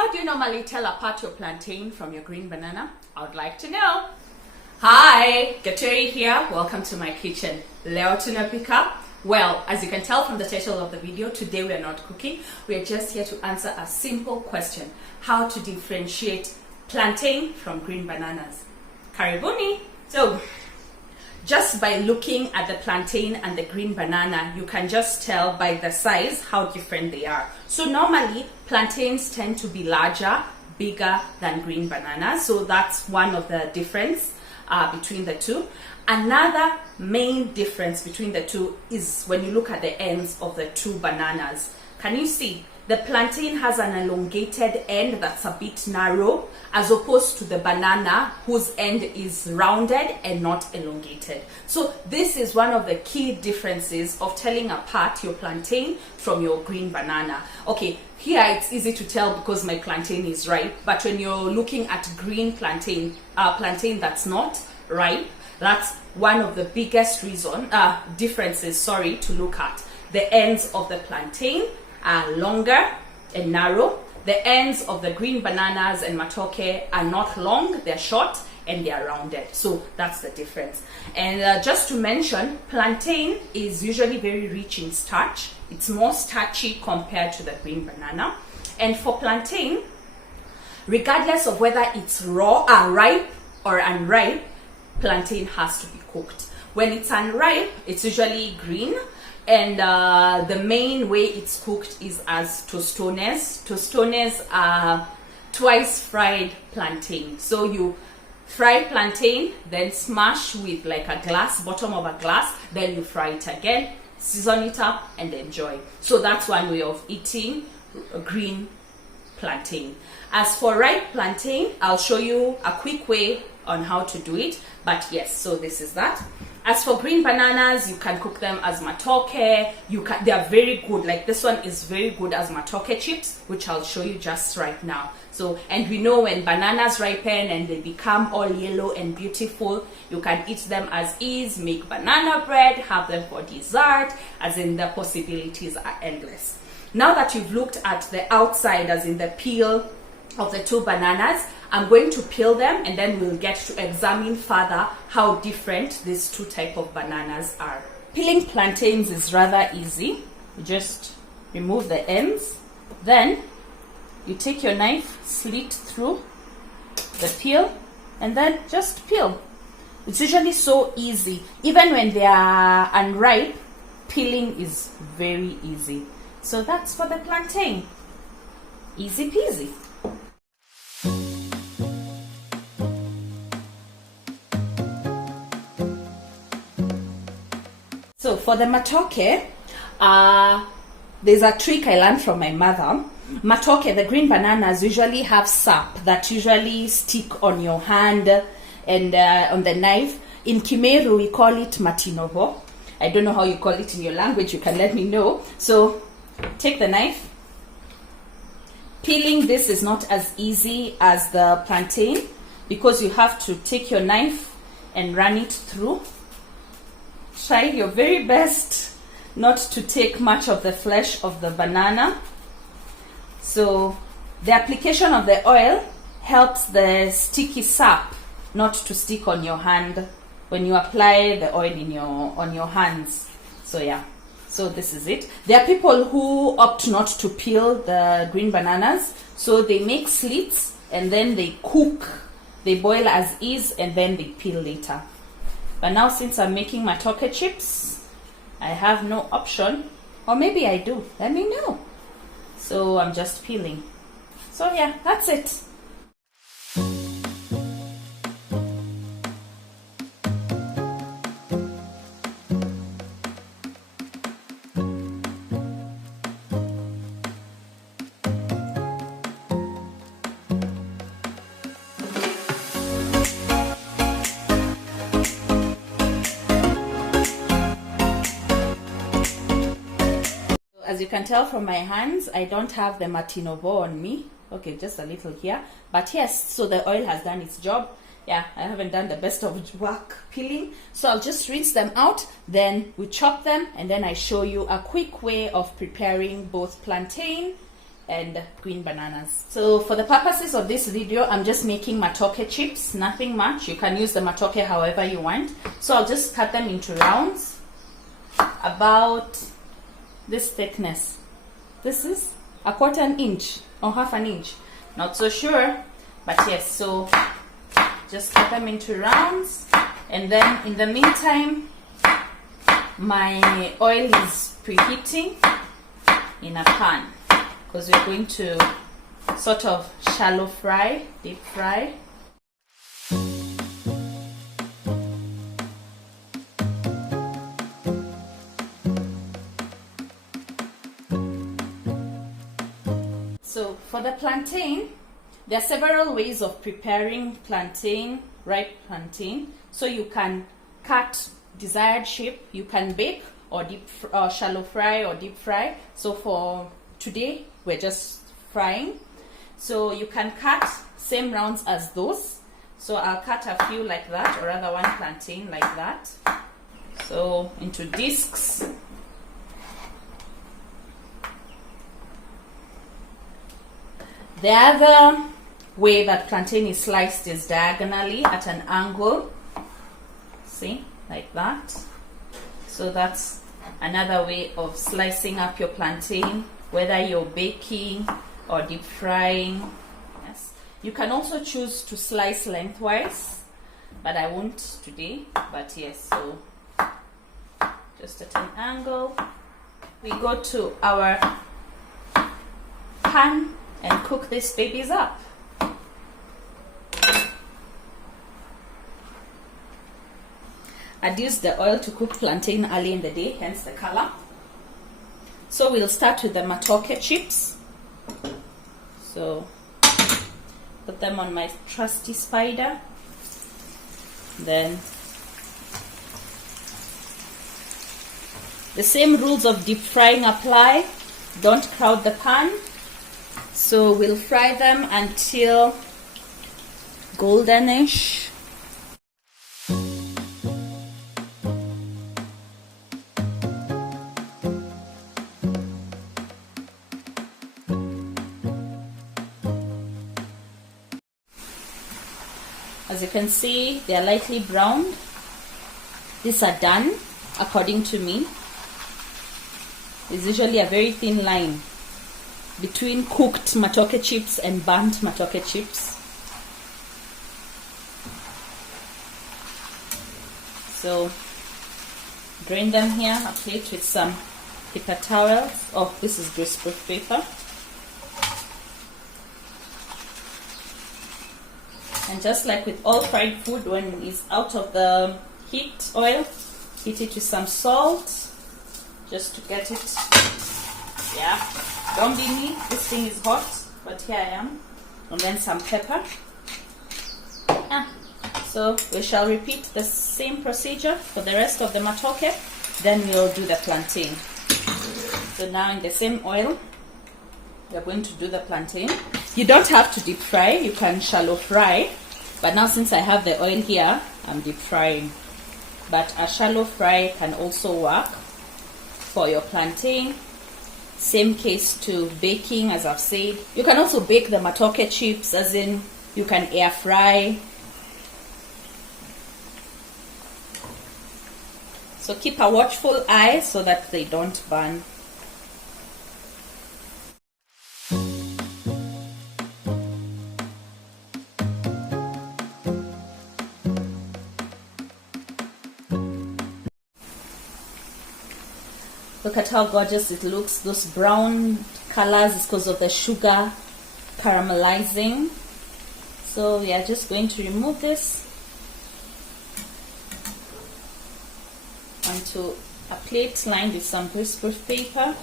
how do you normally tell apart your plantain from your green banana? I would like to know. Hi, Gateri here. Welcome to my kitchen. Leo Tunapika. Well, as you can tell from the title of the video, today we are not cooking. We are just here to answer a simple question. How to differentiate plantain from green bananas. Karibuni. So, just by looking at the plantain and the green banana, you can just tell by the size how different they are. So normally, plantains tend to be larger, bigger than green bananas. So that's one of the difference between the two. Another main difference between the two is when you look at the ends of the two bananas. Can you see? The plantain has an elongated end that's a bit narrow, as opposed to the banana whose end is rounded and not elongated. So this is one of the key differences of telling apart your plantain from your green banana. Okay, here it's easy to tell because my plantain is ripe, but when you're looking at green plantain, plantain that's not ripe, that's one of the biggest differences to look at. The ends of the plantain are longer and narrow. The ends of the green bananas and matoke are not long, they're short and they're rounded. So that's the difference. And just to mention, plantain is usually very rich in starch. It's more starchy compared to the green banana. And for plantain, regardless of whether it's ripe or unripe, plantain has to be cooked. When it's unripe, it's usually green. And the main way it's cooked is as tostones. Tostones are twice fried plantain. So you fry plantain, then smash with like a glass, bottom of a glass, then you fry it again, season it up and enjoy. So that's one way of eating green plantain. As for ripe plantain, I'll show you a quick way on how to do it. But yes, so this is that. As for green bananas, you can cook them as matoke. They are very good. Like this one is very good as matoke chips, which I'll show you just right now. So, and we know when bananas ripen and they become all yellow and beautiful, you can eat them as is, make banana bread, have them for dessert, as in the possibilities are endless. Now that you've looked at the outside, as in the peel of the two bananas, I'm going to peel them and then we'll get to examine further how different these two types of bananas are. Peeling plantains is rather easy. You just remove the ends, then you take your knife, slit through the peel, and then just peel. It's usually so easy. Even when they are unripe, peeling is very easy. So that's for the plantain. Easy peasy. So for the matoke, there's a trick I learned from my mother. Matoke, the green bananas usually have sap that usually stick on your hand and on the knife. In Kimeru, we call it matinovo. I don't know how you call it in your language. You can let me know. So take the knife. Peeling this is not as easy as the plantain because you have to take your knife and run it through. Try your very best not to take much of the flesh of the banana. So the application of the oil helps the sticky sap not to stick on your hand when you apply the oil on your hands. So yeah, so this is it. There are people who opt not to peel the green bananas, so they make slits and then they cook. They boil as is and then they peel later. But now since I'm making matoke chips, I have no option. Or maybe I do. Let me know. So I'm just peeling. So yeah, that's it. As you can tell from my hands, I don't have the matinovo on me. Okay, just a little here. But yes, so the oil has done its job. Yeah, I haven't done the best of work peeling. So I'll just rinse them out, then we chop them, and then I show you a quick way of preparing both plantain and green bananas. So for the purposes of this video, I'm just making matoke chips, nothing much. You can use the matoke however you want. So I'll just cut them into rounds about this thickness. This is a quarter an inch or half an inch, not so sure, but yes. So just cut them into rounds, and then in the meantime my oil is preheating in a pan, because we're going to sort of shallow fry, deep fry. So for the plantain, there are several ways of preparing plantain, ripe plantain. So you can cut desired shape, you can bake or shallow fry or deep fry. So for today, we're just frying. So you can cut same rounds as those. So I'll cut a few like that, or rather one plantain like that. So into discs. The other way that plantain is sliced is diagonally at an angle. See, like that. So that's another way of slicing up your plantain, whether you're baking or deep frying. Yes. You can also choose to slice lengthwise, but I won't today. But yes, so just at an angle. We go to our pan and cook these babies up. I'd used the oil to cook plantain early in the day, hence the color. So we'll start with the matoke chips. So put them on my trusty spider. Then the same rules of deep frying apply. Don't crowd the pan. So we'll fry them until goldenish. As you can see, they are lightly browned. These are done according to me. There's usually a very thin line between cooked matoke chips and burnt matoke chips. So drain them here, a plate with some paper towels. Oh, this is greaseproof paper. And just like with all fried food, when it's out of the heat oil, heat it with some salt just to get it. Yeah, don't be me, this thing is hot, but here I am. And then some pepper. So we shall repeat the same procedure for the rest of the matoke. Then we'll do the plantain. So now in the same oil, we're going to do the plantain. You don't have to deep fry, you can shallow fry. But now since I have the oil here, I'm deep frying. But a shallow fry can also work for your plantain. Same case to baking, as I've said. You can also bake the matoke chips, as in you can air fry. So keep a watchful eye so that they don't burn. Look at how gorgeous it looks. Those brown colors is because of the sugar caramelizing. So we are just going to remove this onto a plate lined with some greaseproof paper.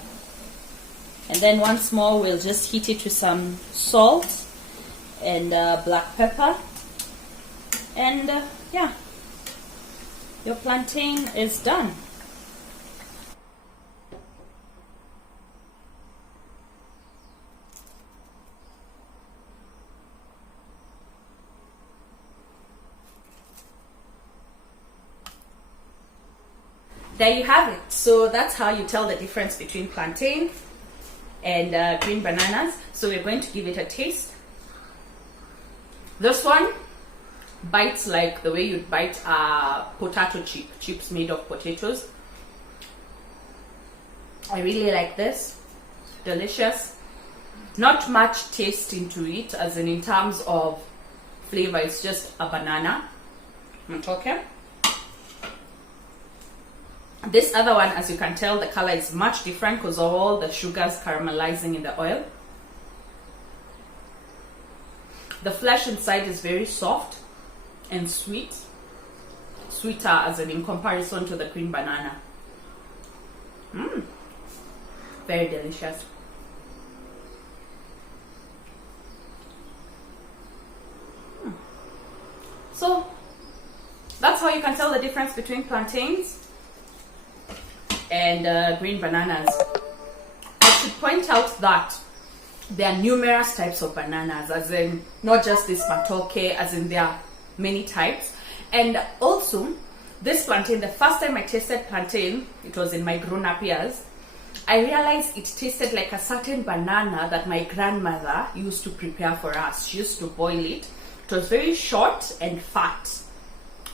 And then once more, we'll just heat it with some salt and black pepper. And yeah, your plantain is done. There you have it. So that's how you tell the difference between plantain and green bananas. So we're going to give it a taste. This one bites like the way you'd bite potato chips made of potatoes. I really like this. Delicious. Not much taste into it, as in terms of flavor. It's just a banana. Okay. This other one, as you can tell, the color is much different because of all the sugars caramelizing in the oil. The flesh inside is very soft and sweet. Sweeter as in comparison to the green banana. Very delicious. So that's how you can tell the difference between plantains and green bananas. I should point out that there are numerous types of bananas, as in not just this matoke, as in there are many types. And also this plantain, the first time I tasted plantain, it was in my grown-up years, I realized it tasted like a certain banana that my grandmother used to prepare for us. She used to boil it. It was very short and fat,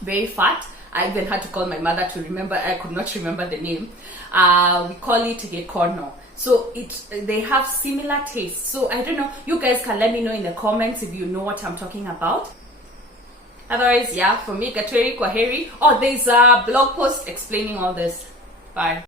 very fat. I even had to call my mother to remember. I could not remember the name. We call it gekono. So they have similar tastes. So I don't know. You guys can let me know in the comments if you know what I'm talking about. Otherwise, yeah, for me, Gatweri Kwaheri. Oh, there's a blog post explaining all this. Bye.